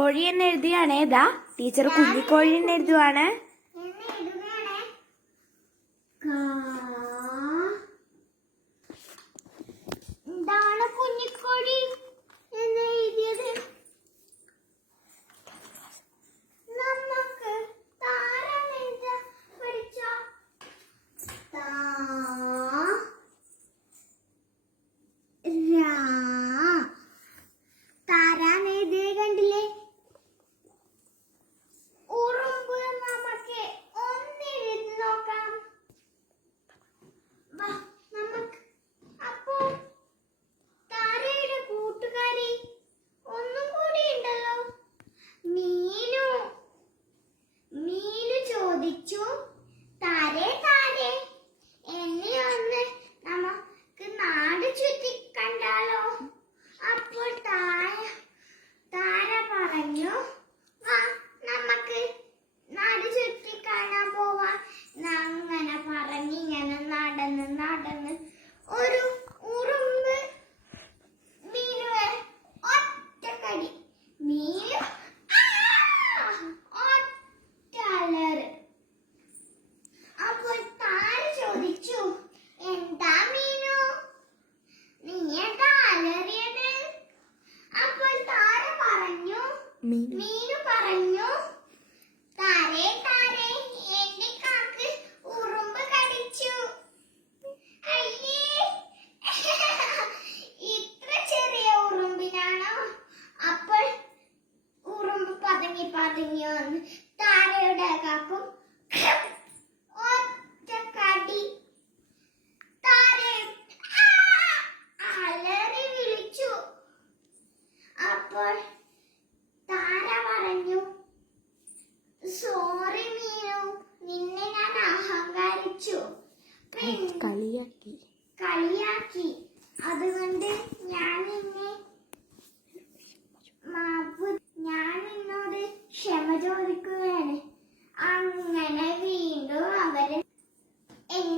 കുഞ്ഞിക്കോഴി എന്ന് എഴുതിയാണ്. ഏതാ ടീച്ചർ കുഞ്ഞിക്കോഴി എന്ന് എഴുതുവാണ്. എന്താണ് കുഞ്ഞിക്കോഴി എന്ന് എഴുതിയത്? നമുക്ക് താരാനെഴുതിയ കണ്ടില്ലേ? ഉറുമ്പ് നമുക്ക് ഒന്നെഴുതി നോക്കാം. നമുക്ക് അപ്പോ താരയുടെ കൂട്ടുകാരി ഒന്നും കൂടി ഉണ്ടല്ലോ. മീനു ചോദിച്ചു, താരേ താരേ എന്നെ ഒന്ന് നമുക്ക് നാട് ചുറ്റി കണ്ടാലോ? അപ്പോൾ താര പറഞ്ഞു, നമുക്ക് നാട് ചുറ്റി കാണാൻ പോവാം. അങ്ങനെ പറഞ്ഞിങ്ങനെ നടന്ന് ഒരു ഉറുമ്പ് മീനുവെ ഒറ്റക്കടി. മീനു ഒറ്റലറ്. അപ്പോൾ താര ചോദിച്ചു, എന്താ മീനു നീ എന്താ അലറിയത്? അപ്പോൾ മീനു പറഞ്ഞു, താരേ താരേ എന്റെ കാക്ക് ഉറുമ്പ് കടിച്ചു. അയ്യേ, ഇത്ര ചെറിയ ഉറുമ്പിനാണോ? അപ്പോൾ ഉറുമ്പ് പതുങ്ങി വന്ന് താരയുടെ കാക്കും ഒറ്റ കടി. അലറി വിളിച്ചു. അപ്പോൾ താര പറഞ്ഞു, സോറി മീനു, നിന്നെ ഞാൻ അഹങ്കരിച്ചു, കളിയാക്കി. അതുകൊണ്ട് ഞാൻ നിന്നോട് ക്ഷമ ചോദിക്കുകയാണ്. അങ്ങനെ വീണ്ടും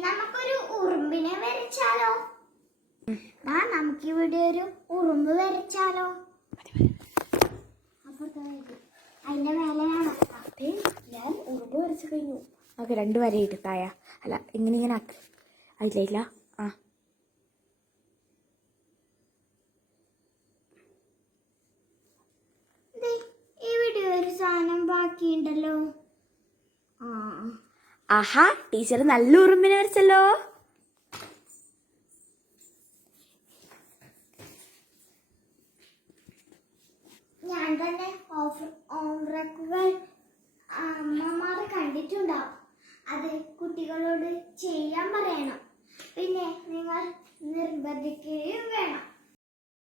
നമുക്കൊരു ഉറുമ്പിനെ വരച്ചാലോ? നമുക്കിവിടെ ഒരു ഉറുമ്പ് വരച്ചാലോ? അതിന്റെ മേലെയാണ് ഞാൻ ഉറുമ്പ് വരച്ചു കഴിഞ്ഞു. ഓക്കെ, 2 വരെ ഇട്ടായ അല്ല ഇങ്ങനെ ഇങ്ങനെ ആക്കി അതിലില്ല. ഇവിടെ ഒരു സാധനം ബാക്കിയുണ്ടല്ലോ. ആഹാ, ടീച്ചർ നല്ല ഉറുമ്പിനെ വരച്ചല്ലോ. ഞാൻ തന്നെ ഹോംവർക്കുകൾ അമ്മമാർ കണ്ടിട്ടുണ്ടാവും. അത് കുട്ടികളോട് ചെയ്യാൻ പറയണം. പിന്നെ നിങ്ങൾ നിർബന്ധിക്കുകയും വേണം.